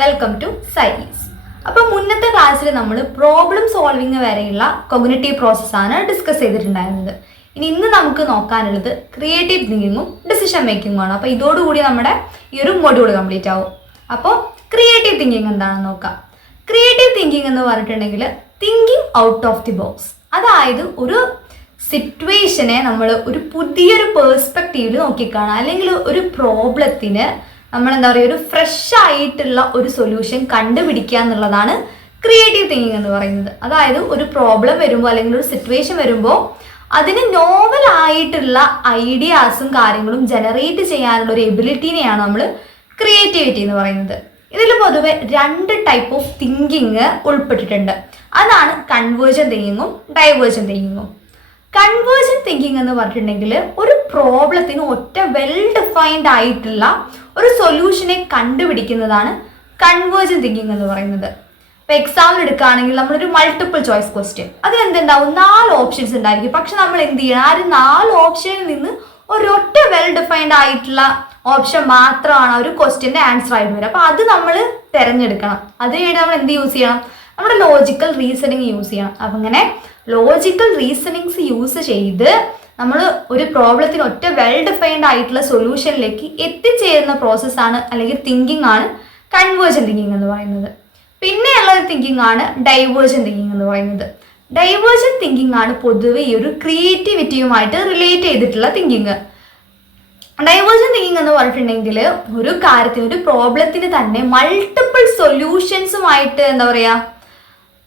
Welcome to സൈലീസ്. അപ്പോൾ മുന്നത്തെ ക്ലാസ്സിൽ നമ്മൾ പ്രോബ്ലം സോൾവിങ് വരെയുള്ള കൊഗ്നിറ്റീവ് പ്രോസസ്സാണ് ഡിസ്കസ് ചെയ്തിട്ടുണ്ടായിരുന്നത്. ഇന്ന് നമുക്ക് നോക്കാനുള്ളത് ക്രിയേറ്റീവ് തിങ്കിങ്ങും ഡിസിഷൻ മേക്കിങ്ങും ആണ്. അപ്പോൾ ഇതോടുകൂടി നമ്മുടെ ഈ ഒരു മൊഡ്യൂൾ കംപ്ലീറ്റ് ആവും. അപ്പോൾ ക്രിയേറ്റീവ് തിങ്കിങ് എന്താണെന്ന് നോക്കാം. ക്രിയേറ്റീവ് തിങ്കിങ് എന്ന് പറഞ്ഞിട്ടുണ്ടെങ്കിൽ thinking out of the box, അതായത് ഒരു സിറ്റുവേഷനെ നമ്മൾ ഒരു പുതിയൊരു പേഴ്സ്പെക്റ്റീവിൽ നോക്കിക്കാണുക, അല്ലെങ്കിൽ ഒരു പ്രോബ്ലത്തിന് നമ്മൾ എന്താ പറയുക ഒരു ഫ്രഷ് ആയിട്ടുള്ള ഒരു സൊല്യൂഷൻ കണ്ടുപിടിക്കുക എന്നുള്ളതാണ് ക്രിയേറ്റീവ് തിങ്കിങ് എന്ന് പറയുന്നത്. അതായത് ഒരു പ്രോബ്ലം വരുമ്പോൾ അല്ലെങ്കിൽ ഒരു സിറ്റുവേഷൻ വരുമ്പോൾ അതിന് നോവൽ ആയിട്ടുള്ള ഐഡിയാസും കാര്യങ്ങളും ജനറേറ്റ് ചെയ്യാനുള്ള ഒരു എബിലിറ്റിനെയാണ് നമ്മൾ ക്രിയേറ്റിവിറ്റി എന്ന് പറയുന്നത്. ഇതിൽ പൊതുവെ 2 ടൈപ്പ് ഓഫ് തിങ്കിങ് ഉൾപ്പെട്ടിട്ടുണ്ട്. അതാണ് കൺവേർജൻ തിങ്കിങ്ങും ഡൈവേർജൻ തിങ്കിങ്ങും. കൺവേർജൻ തിങ്കിങ് എന്ന് പറഞ്ഞിട്ടുണ്ടെങ്കിൽ ഒരു പ്രോബ്ലത്തിന് ഒറ്റ വെൽ ഡിഫൈൻഡ് ആയിട്ടുള്ള ഒരു സൊല്യൂഷനെ കണ്ടുപിടിക്കുന്നതാണ് കൺവേർജൻ തിങ്കിങ് എന്ന് പറയുന്നത്. ഇപ്പൊ എക്സാമ്പിൾ എടുക്കുകയാണെങ്കിൽ നമ്മളൊരു മൾട്ടിപ്പിൾ ചോയ്സ് ക്വസ്റ്റ്യൻ, അതിൽ എന്തുണ്ടാവും 4 ഓപ്ഷൻസ് ഉണ്ടായിരിക്കും. പക്ഷെ നമ്മൾ എന്ത് ചെയ്യണം, ആ ഒരു 4 ഓപ്ഷനിൽ നിന്ന് ഒരൊറ്റ വെൽ ഡിഫൈൻഡ് ആയിട്ടുള്ള ഓപ്ഷൻ മാത്രമാണ് ഒരു ക്വസ്റ്റ്യൻ്റെ ആൻസർ ആയിട്ട് വരിക. അപ്പൊ അത് നമ്മൾ തിരഞ്ഞെടുക്കണം. അതിനുവേണ്ടി നമ്മൾ എന്ത് യൂസ് ചെയ്യണം, നമ്മുടെ ലോജിക്കൽ റീസണിങ് യൂസ് ചെയ്യണം. അപ്പം ഇങ്ങനെ ലോജിക്കൽ റീസണിങ്സ് യൂസ് ചെയ്ത് നമ്മൾ ഒരു പ്രോബ്ലത്തിന് ഒറ്റ വെൽ ഡിഫൈൻഡ് ആയിട്ടുള്ള സൊല്യൂഷനിലേക്ക് എത്തിച്ചേരുന്ന പ്രോസസ്സാണ് അല്ലെങ്കിൽ തിങ്കിങ് ആണ് കൺവേർജൻ തിങ്കിങ് എന്ന് പറയുന്നത്. പിന്നെയുള്ള ഒരു തിങ്കിങ് ആണ് ഡൈവേർജൻ തിങ്കിങ് എന്ന് പറയുന്നത്. ഡൈവേർജൻ തിങ്കിങ് ആണ് പൊതുവെ ഈ ഒരു ക്രിയേറ്റിവിറ്റിയുമായിട്ട് റിലേറ്റ് ചെയ്തിട്ടുള്ള തിങ്കിങ്. ഡൈവേർജൻ തിങ്കിങ് എന്ന് പറഞ്ഞിട്ടുണ്ടെങ്കിൽ ഒരു കാര്യത്തിന് ഒരു പ്രോബ്ലത്തിന് തന്നെ മൾട്ടിപ്പിൾ സൊല്യൂഷൻസുമായിട്ട് എന്താ പറയുക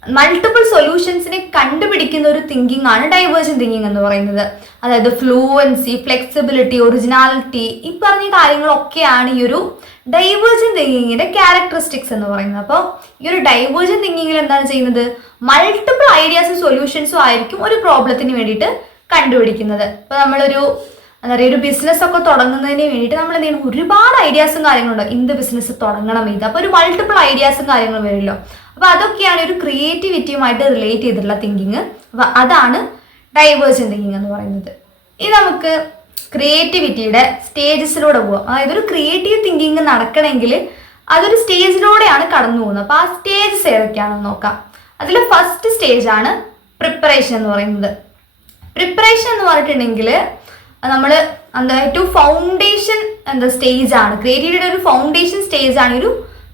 മൾട്ടിപ്പിൾ സൊല്യൂഷൻസിനെ കണ്ടുപിടിക്കുന്ന ഒരു തിങ്കിങ് ആണ് ഡൈവേർജൻ തിങ്കിങ് എന്ന് പറയുന്നത്. അതായത് ഫ്ലൂവൻസി, ഫ്ലെക്സിബിലിറ്റി, ഒറിജിനാലിറ്റി, ഈ പറഞ്ഞ കാര്യങ്ങളൊക്കെയാണ് ഈ ഒരു ഡൈവേർജൻ തിങ്കിങ്ങിന്റെ ക്യാരക്ടറിസ്റ്റിക്സ് എന്ന് പറയുന്നത്. അപ്പോൾ ഈ ഒരു ഡൈവേർജൻ തിങ്കിങ്ങിൽ എന്താണ് ചെയ്യുന്നത്, മൾട്ടിപ്പിൾ ഐഡിയാസും സൊല്യൂഷൻസും ആയിരിക്കും ഒരു പ്രോബ്ലത്തിന് വേണ്ടിയിട്ട് കണ്ടുപിടിക്കുന്നത്. ഇപ്പോൾ നമ്മളൊരു എന്താ പറയുക ഒരു ബിസിനസ് ഒക്കെ തുടങ്ങുന്നതിന് വേണ്ടിയിട്ട് നമ്മൾ എന്ത് ചെയ്യണം, ഒരുപാട് ഐഡിയാസും കാര്യങ്ങളുണ്ട്. എന്ത് ബിസിനസ് തുടങ്ങണം ഇത്, അപ്പോൾ ഒരു മൾട്ടിപ്പിൾ ഐഡിയാസും കാര്യങ്ങളും വരുമല്ലോ. അപ്പോൾ അതൊക്കെയാണ് ഒരു ക്രിയേറ്റിവിറ്റിയുമായിട്ട് റിലേറ്റ് ചെയ്തിട്ടുള്ള തിങ്കിങ്. അപ്പോൾ അതാണ് ഡൈവേർജൻ തിങ്കിങ് എന്ന് പറയുന്നത്. ഇനി നമുക്ക് ക്രിയേറ്റിവിറ്റിയുടെ സ്റ്റേജസിലൂടെ പോകാം. അതായത് ഒരു ക്രിയേറ്റീവ് തിങ്കിങ് നടക്കണമെങ്കിൽ അതൊരു സ്റ്റേജിലൂടെയാണ് കടന്നു പോകുന്നത്. അപ്പോൾ ആ സ്റ്റേജസ് ഏതൊക്കെയാണെന്ന് നോക്കാം. അതിൽ ഫസ്റ്റ് സ്റ്റേജ് ആണ് പ്രിപ്പറേഷൻ എന്ന് പറയുന്നത്. പ്രിപ്പറേഷൻ എന്ന് പറഞ്ഞിട്ടുണ്ടെങ്കിൽ നമ്മൾ എന്താ ഏറ്റവും ഫൗണ്ടേഷൻ സ്റ്റേജ് ആണ്, ക്രിയേറ്റിവിറ്റിയുടെ ഒരു ഫൗണ്ടേഷൻ സ്റ്റേജ് ആണ് ഒരു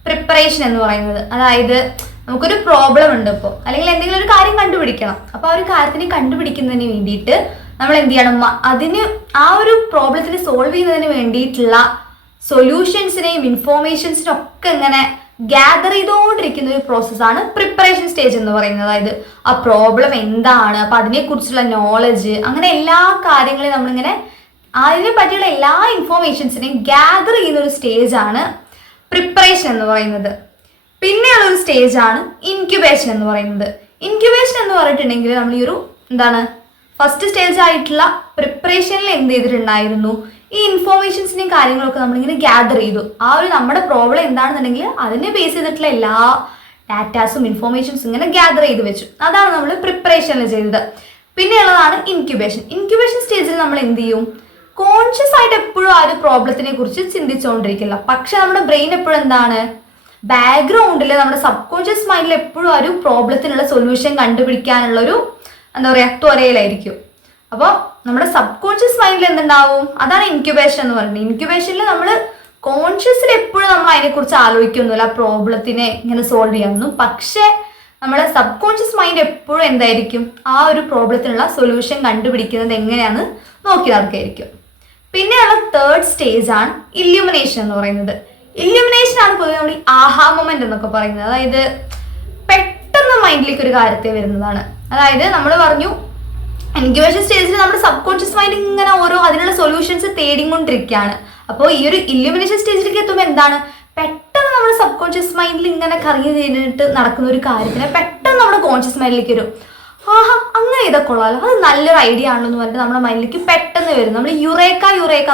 പ്രിപ്പറേഷൻ എന്ന് പറയുന്നത്. അതായത് നമുക്കൊരു പ്രോബ്ലം ഉണ്ട് ഇപ്പോൾ, അല്ലെങ്കിൽ എന്തെങ്കിലും ഒരു കാര്യം കണ്ടുപിടിക്കണം. അപ്പോൾ ആ ഒരു കാര്യത്തിനെ കണ്ടുപിടിക്കുന്നതിന് വേണ്ടിയിട്ട് നമ്മൾ എന്ത് ചെയ്യണം, അതിന് ആ ഒരു പ്രോബ്ലത്തിന് സോൾവ് ചെയ്യുന്നതിന് വേണ്ടിയിട്ടുള്ള സൊല്യൂഷൻസിനെയും ഇൻഫോർമേഷൻസിനും ഒക്കെ ഇങ്ങനെ ഗ്യാദർ ചെയ്തുകൊണ്ടിരിക്കുന്ന ഒരു പ്രോസസ്സാണ് പ്രിപ്പറേഷൻ സ്റ്റേജ് എന്ന് പറയുന്നത്. അതായത് ആ പ്രോബ്ലം എന്താണ്, അപ്പം അതിനെക്കുറിച്ചുള്ള നോളജ്, അങ്ങനെ എല്ലാ കാര്യങ്ങളെയും നമ്മളിങ്ങനെ അതിനെ പറ്റിയുള്ള എല്ലാ ഇൻഫോർമേഷൻസിനെയും ഗ്യാദർ ചെയ്യുന്ന ഒരു സ്റ്റേജാണ് പ്രിപ്പറേഷൻ എന്ന് പറയുന്നത്. പിന്നെയുള്ള ഒരു സ്റ്റേജ് ആണ് ഇൻക്യുബേഷൻ എന്ന് പറയുന്നത്. ഇൻക്യുബേഷൻ എന്ന് പറഞ്ഞിട്ടുണ്ടെങ്കിൽ നമ്മൾ ഈ ഒരു ഫസ്റ്റ് സ്റ്റേജ് ആയിട്ടുള്ള പ്രിപ്പറേഷനിൽ എന്ത് ചെയ്തിട്ടുണ്ടായിരുന്നു, ഈ ഇൻഫോർമേഷൻസിനെയും കാര്യങ്ങളൊക്കെ നമ്മളിങ്ങനെ ഗ്യാദർ ചെയ്തു. ആ ഒരു നമ്മുടെ പ്രോബ്ലം എന്താണെന്നുണ്ടെങ്കിൽ അതിനെ ബേസ് ചെയ്തിട്ടുള്ള എല്ലാ ഡാറ്റാസും ഇൻഫോർമേഷൻസും ഇങ്ങനെ ഗ്യാദർ ചെയ്ത് വെച്ചു. അതാണ് നമ്മൾ പ്രിപ്പറേഷനിൽ ചെയ്തത്. പിന്നെയുള്ളതാണ് ഇൻക്യുബേഷൻ. ഇൻക്യുബേഷൻ സ്റ്റേജിൽ നമ്മൾ എന്ത് ചെയ്യും, കോൺഷ്യസ് ആയിട്ട് എപ്പോഴും ആ ഒരു പ്രോബ്ലത്തിനെ കുറിച്ച് ചിന്തിച്ചുകൊണ്ടിരിക്കില്ല. പക്ഷെ നമ്മുടെ ബ്രെയിൻ എപ്പോഴും എന്താണ്, ബാക്ക്ഗ്രൗണ്ടിൽ നമ്മുടെ സബ് കോൺഷ്യസ് മൈൻഡിൽ എപ്പോഴും ആ ഒരു പ്രോബ്ലത്തിനുള്ള സൊല്യൂഷൻ കണ്ടുപിടിക്കാനുള്ള ഒരു എന്താ പറയുക ത്വരയിലായിരിക്കും. അപ്പോൾ നമ്മുടെ സബ് കോൺഷ്യസ് മൈൻഡിൽ എന്തുണ്ടാവും, അതാണ് ഇൻക്യുബേഷൻ എന്ന് പറയുന്നത്. ഇൻക്യുബേഷനിൽ നമ്മൾ കോൺഷ്യസിൽ എപ്പോഴും നമ്മൾ അതിനെക്കുറിച്ച് ആലോചിക്കൊന്നുമില്ല, ആ പ്രോബ്ലത്തിനെ ഇങ്ങനെ സോൾവ് ചെയ്യാമെന്നും. പക്ഷേ നമ്മുടെ സബ് കോൺഷ്യസ് മൈൻഡ് എപ്പോഴും എന്തായിരിക്കും, ആ ഒരു പ്രോബ്ലത്തിനുള്ള സൊല്യൂഷൻ കണ്ടുപിടിക്കുന്നത് എങ്ങനെയാണെന്ന് നോക്കി നടക്കുകയായിരിക്കും. പിന്നെയുള്ള തേർഡ് സ്റ്റേജ് ആണ് ഇല്യൂമിനേഷൻ എന്ന് പറയുന്നത്. ഇല്യൂമിനേഷൻ ആണ് പൊതുവെ നമ്മൾ ഈ ആഹാ മൊമെന്റ് എന്നൊക്കെ പറയുന്നത്. അതായത് പെട്ടെന്ന് മൈൻഡിലേക്ക് ഒരു കാര്യത്തെ വരുന്നതാണ്. അതായത് നമ്മൾ പറഞ്ഞു ഇൻക്യുബേഷൻ സ്റ്റേജിൽ നമ്മുടെ സബ് കോൺഷ്യസ് മൈൻഡ് ഇങ്ങനെ ഓരോ അതിനുള്ള സൊല്യൂഷൻസ് തേടിക്കൊണ്ടിരിക്കുകയാണ്. അപ്പോൾ ഈ ഒരു ഇല്യൂമിനേഷൻ സ്റ്റേജിലേക്ക് എത്തുമ്പോൾ എന്താണ്, പെട്ടെന്ന് നമ്മുടെ സബ് കോൺഷ്യസ് മൈൻഡിൽ ഇങ്ങനെ കറങ്ങി കഴിഞ്ഞിട്ട് നടക്കുന്ന ഒരു കാര്യത്തിന് പെട്ടെന്ന് നമ്മുടെ കോൺഷ്യസ് മൈൻഡിലേക്ക് വരും. ആഹാ അങ്ങനെ ഇതൊക്കെ കൊള്ളാലോ, അത് നല്ലൊരു ഐഡിയ ആണല്ലോ എന്ന് പറഞ്ഞിട്ട് നമ്മുടെ മൈൻഡിലേക്ക് പെട്ടെന്ന് വരും. നമ്മൾ യുറേക്ക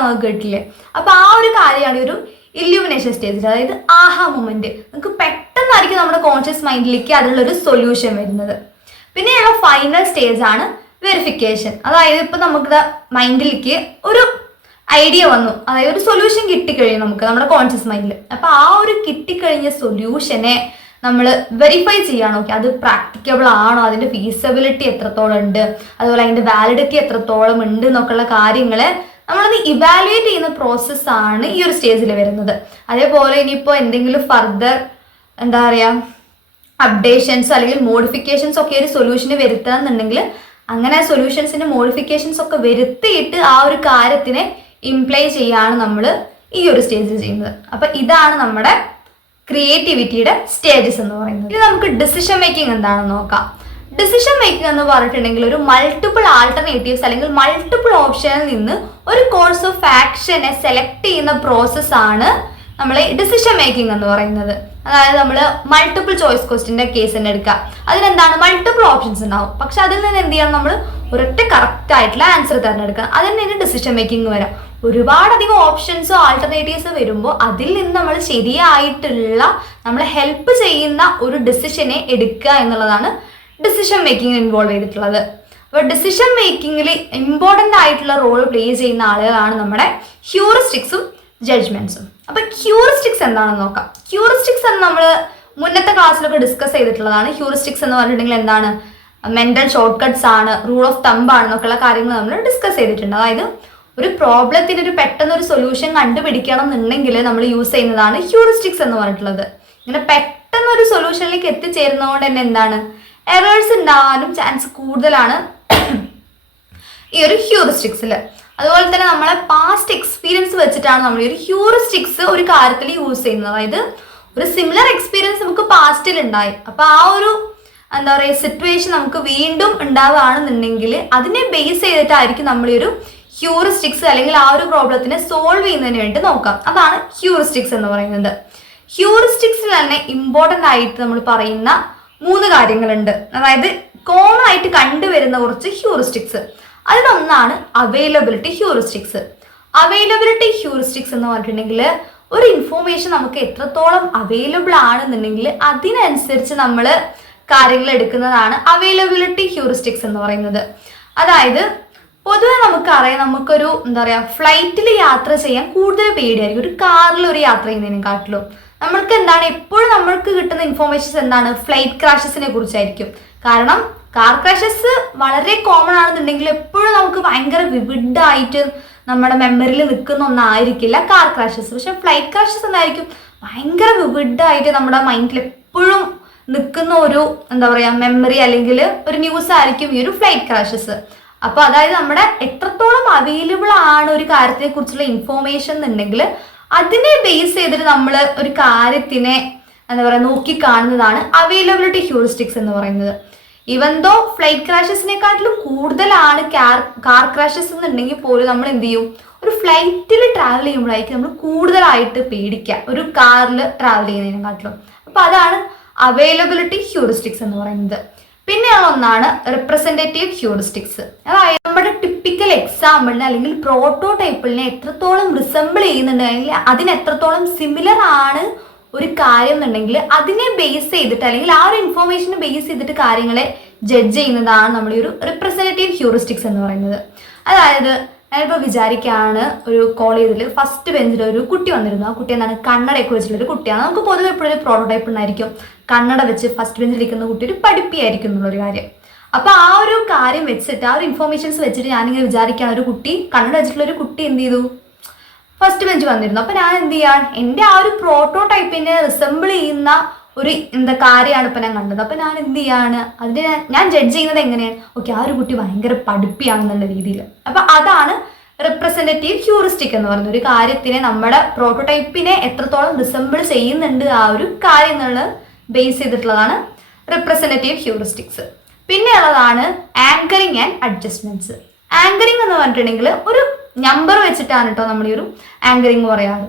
നമുക്ക് കേട്ടില്ലേ. അപ്പോൾ ആ ഒരു കാര്യമാണ് ഒരു ഇല്യൂമിനേഷൻ സ്റ്റേജിൽ, അതായത് ആഹാ മൊമെന്റ്. നമുക്ക് പെട്ടെന്നായിരിക്കും നമ്മുടെ കോൺഷ്യസ് മൈൻഡിലേക്ക് അതിനുള്ളൊരു സൊല്യൂഷൻ വരുന്നത്. പിന്നെയുള്ള ഫൈനൽ സ്റ്റേജ് ആണ് വെരിഫിക്കേഷൻ. അതായത് ഇപ്പം നമുക്ക് മൈൻഡിലേക്ക് ഒരു ഐഡിയ വന്നു, അതായത് ഒരു സൊല്യൂഷൻ കിട്ടിക്കഴിഞ്ഞു നമുക്ക് നമ്മുടെ കോൺഷ്യസ് മൈൻഡിൽ. അപ്പൊ ആ ഒരു കിട്ടിക്കഴിഞ്ഞ സൊല്യൂഷനെ നമ്മൾ വെരിഫൈ ചെയ്യാണ്. ഓക്കെ, അത് പ്രാക്ടിക്കബിൾ ആണോ, അതിന്റെ ഫീസിബിലിറ്റി എത്രത്തോളം ഉണ്ട്, അതുപോലെ അതിന്റെ വാലിഡിറ്റി എത്രത്തോളം ഉണ്ട് എന്നൊക്കെയുള്ള കാര്യങ്ങള് നമ്മളത് ഇവാലുവേറ്റ് ചെയ്യുന്ന പ്രോസസ്സാണ് ഈ ഒരു സ്റ്റേജിൽ വരുന്നത്. അതേപോലെ ഇനിയിപ്പോൾ എന്തെങ്കിലും ഫർദർ എന്താ പറയുക അപ്ഡേഷൻസ് അല്ലെങ്കിൽ മോഡിഫിക്കേഷൻസ് ഒക്കെ ഒരു സൊല്യൂഷന് വരുത്തുകയെന്നുണ്ടെങ്കിൽ അങ്ങനെ സൊല്യൂഷൻസിന്റെ മോഡിഫിക്കേഷൻസ് ഒക്കെ വരുത്തിയിട്ട് ആ ഒരു കാര്യത്തിനെ ഇംപ്ലൈ ചെയ്യാണ് നമ്മൾ ഈ ഒരു സ്റ്റേജിൽ ചെയ്യുന്നത്. അപ്പൊ ഇതാണ് നമ്മുടെ ക്രിയേറ്റിവിറ്റിയുടെ സ്റ്റേജസ് എന്ന് പറയുന്നത്. ഇനി നമുക്ക് ഡിസിഷൻ മേക്കിംഗ് എന്താണെന്ന് നോക്കാം. ഡിസിഷൻ മേക്കിംഗ് എന്ന് പറഞ്ഞിട്ടുണ്ടെങ്കിൽ ഒരു മൾട്ടിപ്പിൾ ആൾട്ടർനേറ്റീവ്സ് അല്ലെങ്കിൽ മൾട്ടിപ്പിൾ ഓപ്ഷനിൽ നിന്ന് ഒരു കോഴ്സ് ഓഫ് ആക്ഷനെ സെലക്ട് ചെയ്യുന്ന പ്രോസസ്സാണ് നമ്മൾ ഡിസിഷൻ മേക്കിംഗ് എന്ന് പറയുന്നത്. അതായത് നമ്മൾ മൾട്ടിപ്പിൾ ചോയ്സ് ക്വസ്റ്റിന്റെ കേസ് തന്നെ എടുക്കുക. അതിനെന്താണ് മൾട്ടിപ്പിൾ ഓപ്ഷൻസ് ഉണ്ടാവും, പക്ഷെ അതിൽ നിന്ന് എന്ത് ചെയ്യണം, നമ്മൾ ഒരൊറ്റ കറക്റ്റ് ആയിട്ടുള്ള ആൻസർ തിരഞ്ഞെടുക്കണം. അതിൽ നിന്ന് ഡിസിഷൻ മേക്കിംഗ് വരാം. ഒരുപാടധികം ഓപ്ഷൻസോ ആൾട്ടർനേറ്റീവ്സോ വരുമ്പോൾ അതിൽ നിന്ന് നമ്മൾ ശരിയായിട്ടുള്ള നമ്മളെ ഹെൽപ്പ് ചെയ്യുന്ന ഒരു ഡിസിഷനെ എടുക്കുക എന്നുള്ളതാണ് ഡിസിഷൻ മേക്കിംഗ് ഇൻവോൾവ് ചെയ്തിട്ടുള്ളത്. അപ്പോൾ ഡിസിഷൻ മേക്കിങ്ങിൽ ഇമ്പോർട്ടൻ്റ് ആയിട്ടുള്ള റോൾ പ്ലേ ചെയ്യുന്ന ആളുകളാണ് നമ്മുടെ ഹ്യൂറിസ്റ്റിക്സും ജഡ്ജ്മെന്റ്സും. അപ്പൊ ഹ്യൂറിസ്റ്റിക്സ് എന്താണെന്ന് നോക്കാം. ഹ്യൂറിസ്റ്റിക്സ് എന്ന് നമ്മൾ മുന്നത്തെ ക്ലാസ്സിലൊക്കെ ഡിസ്കസ് ചെയ്തിട്ടുള്ളതാണ്. ഹ്യൂറിസ്റ്റിക്സ് എന്ന് പറഞ്ഞിട്ടുണ്ടെങ്കിൽ എന്താണ്, മെന്റൽ ഷോർട്ട് കട്ട്സ് ആണ്, റൂൾ ഓഫ് തമ്പ് ആണെന്നൊക്കെയുള്ള കാര്യങ്ങൾ നമ്മൾ ഡിസ്കസ് ചെയ്തിട്ടുണ്ട്. അതായത് ഒരു പ്രോബ്ലത്തിന് ഒരു പെട്ടെന്ന് ഒരു സൊല്യൂഷൻ കണ്ടുപിടിക്കണം എന്നുണ്ടെങ്കിൽ നമ്മൾ യൂസ് ചെയ്യുന്നതാണ് ഹ്യൂറിസ്റ്റിക്സ് എന്ന് പറഞ്ഞിട്ടുള്ളത്. ഇങ്ങനെ പെട്ടെന്ന് ഒരു സൊല്യൂഷനിലേക്ക് എത്തിച്ചേരുന്നതുകൊണ്ട് തന്നെ എന്താണ്, എറേഴ്സ് ഉണ്ടാകാനും ചാൻസ് കൂടുതലാണ് ഈ ഒരു ഹ്യൂറിസ്റ്റിക്സിൽ. അതുപോലെ തന്നെ നമ്മളെ പാസ്റ്റ് എക്സ്പീരിയൻസ് വെച്ചിട്ടാണ് നമ്മൾ ഈ ഒരു ഹ്യൂറിസ്റ്റിക്സ് ഒരു കാര്യത്തിൽ യൂസ് ചെയ്യുന്നത്. അതായത് ഒരു സിമിലർ എക്സ്പീരിയൻസ് നമുക്ക് പാസ്റ്റിൽ ഉണ്ടായി, അപ്പൊ ആ ഒരു എന്താ പറയുക സിറ്റുവേഷൻ നമുക്ക് വീണ്ടും ഉണ്ടാവുകയാണെന്നുണ്ടെങ്കിൽ അതിനെ ബേസ് ചെയ്തിട്ടായിരിക്കും നമ്മൾ ഈ ഒരു ഹ്യൂറിസ്റ്റിക്സ് അല്ലെങ്കിൽ ആ ഒരു പ്രോബ്ലത്തിനെ സോൾവ് ചെയ്യുന്നതിന് വേണ്ടി നോക്കാം. അതാണ് ഹ്യൂറിസ്റ്റിക്സ് എന്ന് പറയുന്നത്. ഹ്യൂറിസ്റ്റിക്സിൽ തന്നെ ഇമ്പോർട്ടൻ്റ് ആയിട്ട് നമ്മൾ പറയുന്ന 3 കാര്യങ്ങളുണ്ട്. അതായത് കോമൺ ആയിട്ട് കണ്ടുവരുന്ന കുറച്ച് ഹ്യൂറിസ്റ്റിക്സ്. അതിലൊന്നാണ് അവൈലബിലിറ്റി ഹ്യൂറിസ്റ്റിക്സ്. അവൈലബിലിറ്റി ഹ്യൂറിസ്റ്റിക്സ് എന്ന് പറഞ്ഞിട്ടുണ്ടെങ്കിൽ ഒരു ഇൻഫോർമേഷൻ നമുക്ക് എത്രത്തോളം അവൈലബിൾ ആണെന്നുണ്ടെങ്കിൽ അതിനനുസരിച്ച് നമ്മൾ കാര്യങ്ങൾ എടുക്കുന്നതാണ് അവൈലബിലിറ്റി ഹ്യൂറിസ്റ്റിക്സ് എന്ന് പറയുന്നത്. അതായത് പൊതുവെ നമുക്കറിയാം, നമുക്കൊരു എന്താ പറയുക ഫ്ലൈറ്റിൽ യാത്ര ചെയ്യാൻ കൂടുതൽ പേടിയായിരിക്കും ഒരു കാറിൽ ഒരു യാത്ര ചെയ്യുന്നതിനെക്കാട്ടിലും. നമ്മൾക്ക് എന്താണ് എപ്പോഴും നമ്മൾക്ക് കിട്ടുന്ന ഇൻഫോർമേഷൻസ് എന്താണ്, ഫ്ലൈറ്റ് ക്രാഷസിനെ കുറിച്ചായിരിക്കും. കാരണം കാർ ക്രാഷസ് വളരെ കോമൺ ആണെന്നുണ്ടെങ്കിൽ എപ്പോഴും നമുക്ക് ഭയങ്കര വിവിഡായിട്ട് നമ്മുടെ മെമ്മറിയിൽ നിൽക്കുന്ന ഒന്നായിരിക്കില്ല കാർ ക്രാഷസ്. പക്ഷെ ഫ്ലൈറ്റ് ക്രാഷസ് എന്തായിരിക്കും, ഭയങ്കര വിവിഡായിട്ട് നമ്മുടെ മൈൻഡിൽ എപ്പോഴും നിൽക്കുന്ന ഒരു എന്താ പറയുക മെമ്മറി അല്ലെങ്കിൽ ഒരു ന്യൂസ് ആയിരിക്കും ഈ ഒരു ഫ്ലൈറ്റ് ക്രാഷസ്. അപ്പൊ അതായത് നമ്മുടെ എത്രത്തോളം അവൈലബിൾ ആണ് ഒരു കാര്യത്തിനെ കുറിച്ചുള്ള ഇൻഫോർമേഷൻ എന്നുണ്ടെങ്കിൽ അതിനെ ബേസ് ചെയ്തിട്ട് നമ്മൾ ഒരു കാര്യത്തിനെ എന്താ പറയുക നോക്കി കാണുന്നതാണ് അവൈലബിലിറ്റി ഹ്യൂറിസ്റ്റിക്സ് എന്ന് പറയുന്നത്. ഈവൻ ദോ ഫ്ലൈറ്റ് ക്രാഷസിനെക്കാട്ടിലും കൂടുതലാണ് കാർ ക്രാഷസ് എന്നുണ്ടെങ്കിൽ പോലും നമ്മൾ എന്ത് ചെയ്യും, ഒരു ഫ്ലൈറ്റിൽ ട്രാവൽ ചെയ്യുമ്പോഴായിരിക്കും നമ്മൾ കൂടുതലായിട്ട് പേടിക്കുക ഒരു കാറിൽ ട്രാവൽ ചെയ്യുന്നതിനെക്കാട്ടിലും. അപ്പൊ അതാണ് അവൈലബിലിറ്റി ഹ്യൂറിസ്റ്റിക്സ് എന്ന് പറയുന്നത്. പിന്നെയുള്ള ഒന്നാണ് റെപ്രസെൻറ്റേറ്റീവ് ഹ്യൂറിസ്റ്റിക്സ്. അതായത് നമ്മുടെ ടിപ്പിക്കൽ എക്സാമ്പിളിനെ അല്ലെങ്കിൽ പ്രോട്ടോടൈപ്പിളിനെ എത്രത്തോളം റിസംബിൾ ചെയ്യുന്നുണ്ട് അല്ലെങ്കിൽ അതിന് എത്രത്തോളം സിമിലർ ആണ് ഒരു കാര്യം എന്നുണ്ടെങ്കിൽ അതിനെ ബേസ് ചെയ്തിട്ട് അല്ലെങ്കിൽ ആ ഒരു ഇൻഫോർമേഷനെ ബേസ് ചെയ്തിട്ട് കാര്യങ്ങളെ ജഡ്ജ് ചെയ്യുന്നതാണ് നമ്മൾ ഈ ഒരു റെപ്രസെൻറ്റേറ്റീവ് ഹ്യൂറിസ്റ്റിക്സ് എന്ന് പറയുന്നത്. അതായത് ഞാനിപ്പോൾ വിചാരിക്കുകയാണ്, ഒരു കോളേജിൽ ഫസ്റ്റ് ബെഞ്ചിൽ ഒരു കുട്ടി വന്നിരുന്നു. ആ കുട്ടി എന്താണ്, കണ്ണടയൊക്കെ വെച്ചിട്ടുള്ളൊരു കുട്ടിയാണ്. നമുക്ക് പൊതുവെ എപ്പോഴും ഒരു പ്രോട്ടോടൈപ്പ് ഉണ്ടായിരിക്കും, കണ്ണട വെച്ച് ഫസ്റ്റ് ബെഞ്ചിൽ ഇരിക്കുന്ന കുട്ടി ഒരു പഠിപ്പിയായിരിക്കും എന്നുള്ളൊരു കാര്യം. അപ്പൊ ആ ഒരു കാര്യം വെച്ചിട്ട് ആ ഒരു ഇൻഫോർമേഷൻസ് വെച്ചിട്ട് ഞാനിങ്ങനെ വിചാരിക്കുകയാണ്, ഒരു കുട്ടി കണ്ണട വെച്ചിട്ടുള്ള ഒരു കുട്ടി എന്ത് ചെയ്തു, ഫസ്റ്റ് ബെഞ്ച് വന്നിരുന്നു. അപ്പൊ ഞാൻ എന്ത് ചെയ്യാൻ, എൻ്റെ ആ ഒരു പ്രോട്ടോടൈപ്പിനെ റിസംബിൾ ചെയ്യുന്ന ഒരു എന്താ കാര്യമാണ് ഇപ്പൊ ഞാൻ കണ്ടത്. അപ്പൊ ഞാൻ എന്ത് ചെയ്യാണ്, അതിനെ ഞാൻ ജഡ്ജ് ചെയ്യുന്നത് എങ്ങനെയാണ്, ഓക്കെ ആ ഒരു കുട്ടി ഭയങ്കര പഠിപ്പിയാണെന്നുള്ള രീതിയിൽ. അപ്പൊ അതാണ് റെപ്രസെൻറ്റേറ്റീവ് ഹ്യൂറിസ്റ്റിക് എന്ന് പറയുന്നത്. ഒരു കാര്യത്തിനെ നമ്മുടെ പ്രോട്ടോടൈപ്പിനെ എത്രത്തോളം റിസംബിൾ ചെയ്യുന്നുണ്ട് ആ ഒരു കാര്യം എന്നുള്ളത് ബേസ് ചെയ്തിട്ടുള്ളതാണ് റെപ്രസെൻറ്റേറ്റീവ് ഹ്യൂറിസ്റ്റിക്സ്. പിന്നെ ഉള്ളതാണ് ആങ്കറിങ് ആൻഡ് അഡ്ജസ്റ്റ്മെന്റ്സ്. ആങ്കറിങ് എന്ന് പറഞ്ഞിട്ടുണ്ടെങ്കിൽ ഒരു നമ്പർ വെച്ചിട്ടാണ് കേട്ടോ നമ്മൾ ഈ ഒരു ആങ്കറിങ് പറയാറ്.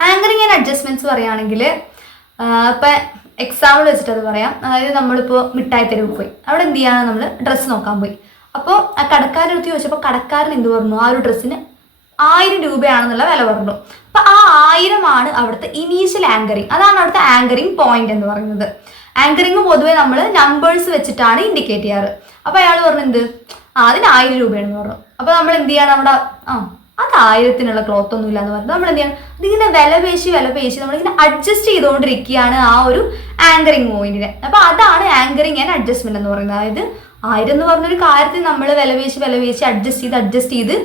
ആങ്കറിങ് ആൻഡ് അഡ്ജസ്റ്റ്മെന്റ്സ് പറയുകയാണെങ്കിൽ ഇപ്പം എക്സാമ്പിൾ വെച്ചിട്ട് അത് പറയാം. അതായത് നമ്മളിപ്പോൾ മിഠായി തെരുവ് പോയി, അവിടെ എന്ത് ചെയ്യാണ്, നമ്മൾ ഡ്രസ്സ് നോക്കാൻ പോയി. അപ്പോൾ ആ കടക്കാരെടുത്ത് ചോദിച്ചപ്പോൾ കടക്കാരൻ എന്ത് പറഞ്ഞു, ആ ഒരു ഡ്രസ്സിന് 1000 രൂപയാണെന്നുള്ള വില പറഞ്ഞു. അപ്പൊ ആ 1000 ആണ് അവിടുത്തെ ഇനീഷ്യൽ ആങ്കറിങ്. അതാണ് അവിടുത്തെ ആങ്കറിങ് പോയിന്റ് എന്ന് പറയുന്നത്. ആങ്കറിങ് പൊതുവെ നമ്മൾ നമ്പേഴ്സ് വെച്ചിട്ടാണ് ഇൻഡിക്കേറ്റ് ചെയ്യാറ്. അപ്പൊ അയാൾ പറഞ്ഞു എന്ത്, അതിന് 1000 രൂപയാണെന്ന് പറഞ്ഞു. അപ്പൊ നമ്മൾ എന്ത് ചെയ്യണം, അവിടെ അത് 1000-നുള്ള ക്ലോത്ത് ഒന്നും ഇല്ല എന്ന് പറഞ്ഞാൽ നമ്മൾ എന്ത് ചെയ്യണം, ഇതിങ്ങനെ വില പേശി നമ്മളിങ്ങനെ അഡ്ജസ്റ്റ് ചെയ്തുകൊണ്ടിരിക്കുകയാണ് ആ ഒരു ആങ്കറിങ് പോയിന്റിനെ. അപ്പൊ അതാണ് ആങ്കറിങ് ആൻഡ് അഡ്ജസ്റ്റ്മെന്റ് എന്ന് പറയുന്നത്. അതായത് 1000 എന്ന് പറഞ്ഞൊരു കാര്യത്തിൽ നമ്മൾ വില പേശി അഡ്ജസ്റ്റ് ചെയ്ത്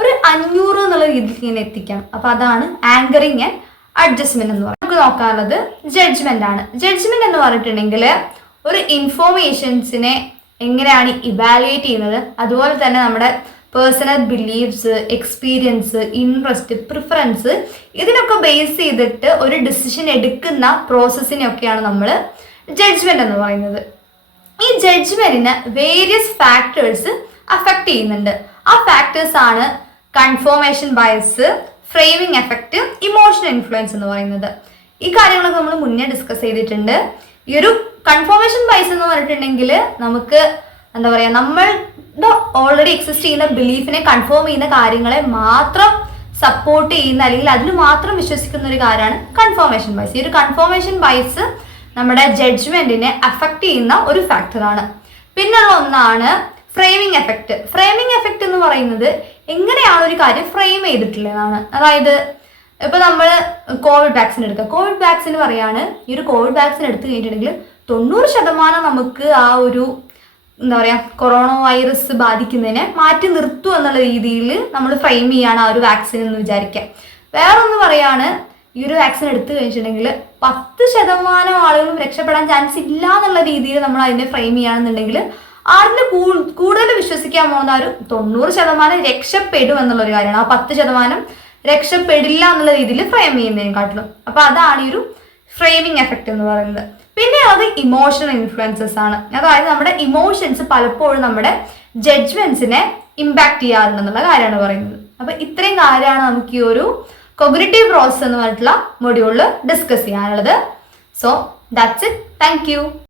ഒരു 500 എന്നുള്ള രീതിയിൽ ഇങ്ങനെ എത്തിക്കാം. അപ്പൊ അതാണ് ആങ്കറിങ് ആൻഡ് അഡ്ജസ്റ്റ്മെന്റ് എന്ന് പറയുന്നത്. നമുക്ക് നോക്കാനുള്ളത് ജഡ്ജ്മെന്റ് ആണ്. ജഡ്ജ്മെന്റ് എന്ന് പറഞ്ഞിട്ടുണ്ടെങ്കിൽ ഒരു ഇൻഫോർമേഷൻസിനെ എങ്ങനെയാണ് ഇവാലുവേറ്റ് ചെയ്യുന്നത്, അതുപോലെ തന്നെ നമ്മുടെ personal beliefs, experience, interest, preference, ഇതിനൊക്കെ ബേസ് ചെയ്തിട്ട് ഒരു ഡിസിഷൻ എടുക്കുന്ന പ്രോസസ്സിനെയൊക്കെയാണ് നമ്മൾ ജഡ്ജ്മെന്റ് എന്ന് പറയുന്നത്. ഈ ജഡ്ജ്മെന്റിന് വേരിയസ് ഫാക്ടേഴ്സ് അഫക്റ്റ് ചെയ്യുന്നുണ്ട്. ആ ഫാക്ടേഴ്സ് ആണ് conformation bias, framing effect, emotional influence എന്ന് പറയുന്നത്. ഈ കാര്യങ്ങളൊക്കെ നമ്മൾ മുന്നേ ഡിസ്കസ് ചെയ്തിട്ടുണ്ട്. ഈ ഒരു കൺഫോർമേഷൻ ബയസ് എന്ന് പറഞ്ഞിട്ടുണ്ടെങ്കിൽ നമുക്ക് എന്താ പറയുക, നമ്മളുടെ ഓൾറെഡി എക്സിസ്റ്റ് ചെയ്യുന്ന ബിലീഫിനെ കൺഫേം ചെയ്യുന്ന കാര്യങ്ങളെ മാത്രം സപ്പോർട്ട് ചെയ്യുന്ന അല്ലെങ്കിൽ അതിൽ മാത്രം വിശ്വസിക്കുന്ന ഒരു കാര്യമാണ് കൺഫോർമേഷൻ ബയസ്. ഈ ഒരു കൺഫോർമേഷൻ ബയസ് നമ്മുടെ ജഡ്ജ്മെന്റിനെ അഫക്റ്റ് ചെയ്യുന്ന ഒരു ഫാക്ടറാണ്. പിന്നുള്ള ഒന്നാണ് ഫ്രെയിമിംഗ് എഫക്റ്റ്. ഫ്രെയിമിംഗ് എഫക്റ്റ് എന്ന് പറയുന്നത് എങ്ങനെയാണ് ഒരു കാര്യം ഫ്രെയിം ചെയ്തിട്ടുള്ളതാണ്. അതായത് ഇപ്പൊ നമ്മൾ കോവിഡ് വാക്സിൻ എടുക്കുക. കോവിഡ് വാക്സിൻ പറയാണ്, ഈ ഒരു കോവിഡ് വാക്സിൻ എടുത്തു കഴിഞ്ഞിട്ടുണ്ടെങ്കിൽ 90% നമുക്ക് ആ ഒരു എന്താ പറയാ കൊറോണ വൈറസ് ബാധിക്കുന്നതിനെ മാറ്റി നിർത്തും എന്നുള്ള രീതിയിൽ നമ്മൾ ഫ്രെയിം ചെയ്യാണ് ആ ഒരു വാക്സിൻ എന്ന് വിചാരിക്കാം. വേറൊന്ന് പറയാണ്, ഈ ഒരു വാക്സിൻ എടുത്തു കഴിഞ്ഞിട്ടുണ്ടെങ്കിൽ 10% ആളുകളും രക്ഷപ്പെടാൻ ചാൻസ് ഇല്ല എന്നുള്ള രീതിയിൽ നമ്മൾ അതിനെ ഫ്രെയിം ചെയ്യുകയാണെന്നുണ്ടെങ്കിൽ ആരിന് കൂടുതൽ വിശ്വസിക്കാൻ പോകുന്ന ഒരു 90% രക്ഷപ്പെടും എന്നുള്ളൊരു കാര്യമാണ്. ആ 10% രക്ഷപ്പെടില്ല എന്നുള്ള രീതിയിൽ ഫ്രെയിം ചെയ്യുന്നതിനെക്കാട്ടിലും. അപ്പൊ അതാണ് ഈ ഒരു ഫ്രെയിമിംഗ് എഫക്റ്റ് എന്ന് പറയുന്നത്. പിന്നെ അത് ഇമോഷണൽ ഇൻഫ്ലുവൻസസ് ആണ്. അതായത് നമ്മുടെ ഇമോഷൻസ് പലപ്പോഴും നമ്മുടെ ജഡ്ജ്മെന്റ്സിനെ ഇമ്പാക്ട് ചെയ്യാറുണ്ടെന്നുള്ള കാര്യമാണ് പറയുന്നത്. അപ്പൊ ഇത്രയും കാര്യമാണ് നമുക്ക് ഈ ഒരു കോഗ്നിറ്റീവ് പ്രോസസ് എന്ന് പറഞ്ഞിട്ടുള്ള മൊഡ്യൂളിൽ ഡിസ്കസ് ചെയ്യാനുള്ളത്. So that's it. Thank you.